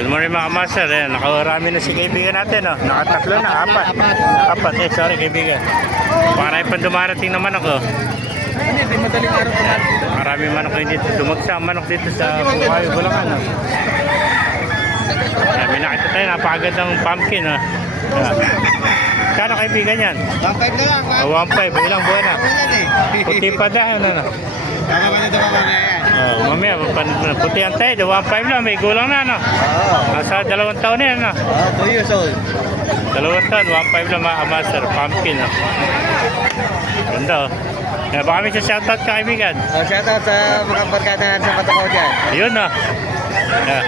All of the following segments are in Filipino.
Good morning mga master. Ayan, nakarami na si kaibigan natin. Oh. Nakatatlo na, apat. Apat, sorry kaibigan. Marami pa dumarating na manok. Oh. Hindi, madaling araw pa natin. Marami manok dito. Dumagsa ang manok dito sa Bukawi, Bulacan. Oh. May nakita tayo, napakagandang pumpkin. Oh. Kano kaibigan yan? 1.5 na lang. 1.5, ilang buwan na? Puti pa dahil. Ano? Tama ba na ito mga yan? Mamaya, puti ang tayo. 1.5 lang, may gulang na. No? Nasa 2 taon na yan. No? 2 years old. 2 taon, 1.5 lang mga master. Pumpkin. No? Ganda. Oh. Baka may shoutout ka kaibigan. Shoutout sa mga barkada natin sa Patakaw dyan. Yun no. Yeah.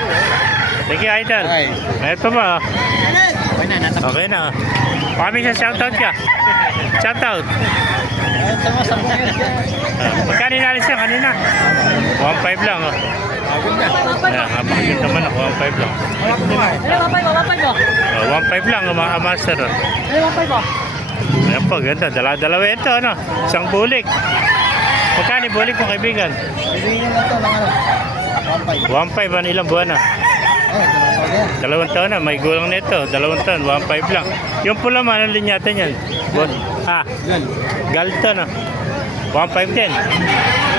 Thank you, Idol. Okay. Ito ba? Oh. Okay na, natapos. Okay na. Baka may shoutout ka. Shoutout. Sa mga sabong yan dyan. Magkano inalis yan kanina? 1.5 lang. Oh. Maganda. Yeah, napakaganda naman ako. 1.5 lang. 1.5 lang mga master. Oh. Ayan po, ganda. Dala-dalawa ito, ano? Isang bulik. Magkano bulik mo, kaibigan? Bibigyan lang ito ng ano? 1.5. 1.5, ano ilang buwan na? Oh, 2 taon na, may gulang nito. 2 taon, 1.5 lang. Yung pula, ano linyata niyan? Yan. Galto, no? 1.5 din.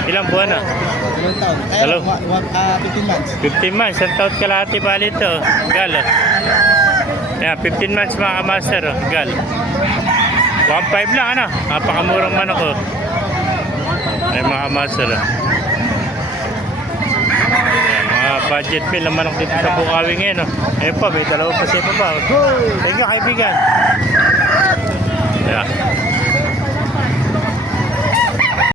Ilang buwan na? 2 taon. Hello? 15 months. 15 months, isang taon kalahati bali ito. Gal. Ayan, 15 months mga master. Gal. 1.5 lang, ano? Napakamurang manok, oh. Ay, mga master. Ayan, mga budget meal ang manok dito sa Bukawi ngayon, oh. Ayun pa, may dalawa pa siya pa. Thank you, kaibigan.